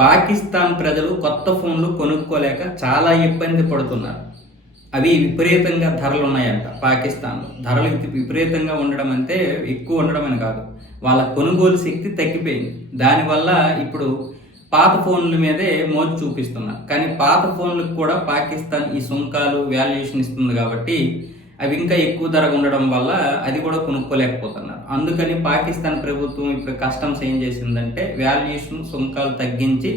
పాకిస్తాన్ ప్రజలు కొత్త ఫోన్లు కొనుక్కోలేక చాలా ఇబ్బంది పడుతున్నారు. అవి విపరీతంగా ధరలు ఉన్నాయంట పాకిస్తాన్లో. ధరలు విపరీతంగా ఉండడం అంటే ఎక్కువ ఉండడం అని కాదు. వాళ్ళ కొనుగోలు శక్తి తగ్గిపోయింది. దానివల్ల ఇప్పుడు పాత ఫోన్ల మీదే మోజు చూపిస్తున్నారు. కానీ పాత ఫోన్లకు కూడా పాకిస్తాన్ ఈ సుంకాలు వాల్యుయేషన్ ఇస్తుంది కాబట్టి అవి ఇంకా ఎక్కువ ధర ఉండడం వల్ల అది కూడా కొనుక్కోలేకపోతున్నారు. అందుకని పాకిస్తాన్ ప్రభుత్వం ఇప్పుడు కస్టమ్స్ ఏం చేసిందంటే వాల్యూషన్ సుంకాలు తగ్గించి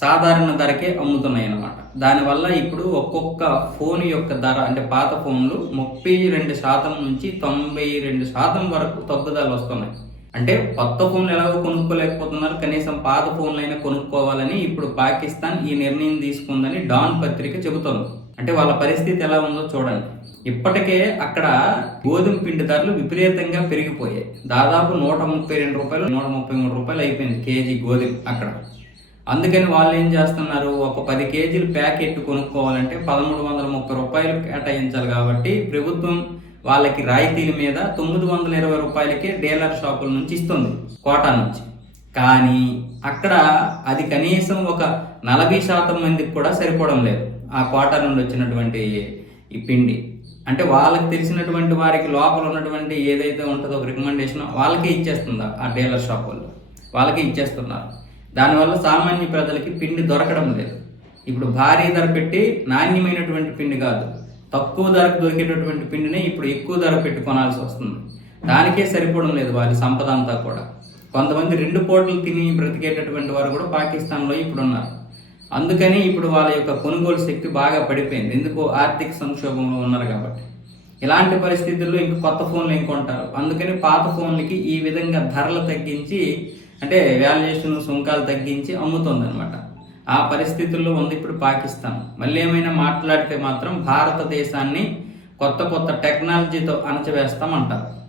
సాధారణ ధరకే అమ్ముతున్నాయి అన్నమాట దానివల్ల ఇప్పుడు ఒక్కొక్క ఫోన్ యొక్క ధర అంటే పాత ఫోన్లు ముప్పై రెండు శాతం నుంచి తొంభై రెండు శాతం వరకు తగ్గుదల వస్తున్నాయి. అంటే కొత్త ఫోన్లు ఎలాగో కొనుక్కోలేకపోతున్నారు. కనీసం పాత ఫోన్లు అయినా కొనుక్కోవాలని ఇప్పుడు పాకిస్తాన్ ఈ నిర్ణయం తీసుకుందని డాన్ పత్రిక చెబుతోంది. అంటే వాళ్ళ పరిస్థితి ఎలా ఉందో చూడండి. ఇప్పటికే అక్కడ గోధుమ పిండి ధరలు విపరీతంగా పెరిగిపోయాయి. దాదాపు నూట ముప్పై రెండు రూపాయలు నూట ముప్పై మూడు రూపాయలు అయిపోయింది కేజీ గోధుమ అక్కడ. అందుకని వాళ్ళు ఏం చేస్తున్నారు? ఒక పది కేజీలు ప్యాకెట్ కొనుక్కోవాలంటే పదమూడు వందల ముప్పై రూపాయలు కేటాయించాలి కాబట్టి ప్రభుత్వం వాళ్ళకి రాయితీల మీద తొమ్మిది వందల ఇరవై రూపాయలకే డీలర్ షాపుల నుంచి ఇస్తుంది కోటా నుంచి. కానీ అక్కడ అది కనీసం ఒక నలభై శాతం మందికి కూడా సరిపోవడం లేదు. ఆ కోటా నుండి వచ్చినటువంటి ఈ పిండి. అంటే వాళ్ళకి తెలిసినటువంటి వారికి లోపల ఉన్నటువంటి ఏదైతే ఉంటుందో రికమెండేషన్ వాళ్ళకే ఇచ్చేస్తుంది ఆ డీలర్ షాప్ వాళ్ళు. వాళ్ళకే ఇచ్చేస్తున్నారు. దానివల్ల సామాన్య ప్రజలకి పిండి దొరకడం లేదు. ఇప్పుడు భారీ ధర పెట్టి నాణ్యమైనటువంటి పిండి కాదు. తక్కువ ధరకు దొరికేటటువంటి పిండిని ఇప్పుడు ఎక్కువ ధర పెట్టి కొనాల్సి వస్తుంది. దానికే సరిపోవడం లేదు వారి సంపద అంతా కూడా. కొంతమంది రెండు పూటలు తిని బ్రతికేటటువంటి వారు కూడా పాకిస్తాన్లో ఇప్పుడు ఉన్నారు అందుకని ఇప్పుడు వాళ్ళ యొక్క కొనుగోలు శక్తి బాగా పడిపోయింది. ఎందుకు ఆర్థిక సంక్షోభంలో ఉన్నారు కాబట్టి. ఇలాంటి పరిస్థితుల్లో ఇంక కొత్త ఫోన్లు ఇంకొంటారు అందుకని పాత ఫోన్లకి ఈ విధంగా ధరలు తగ్గించి అంటే వాల్యుయేషన్ సుంకాలు తగ్గించి అమ్ముతుంది అనమాట ఆ పరిస్థితుల్లో ఉంది ఇప్పుడు పాకిస్తాన్. మళ్ళీ ఏమైనా మాట్లాడితే మాత్రం భారతదేశాన్ని కొత్త కొత్త టెక్నాలజీతో అణచివేస్తామంటారు.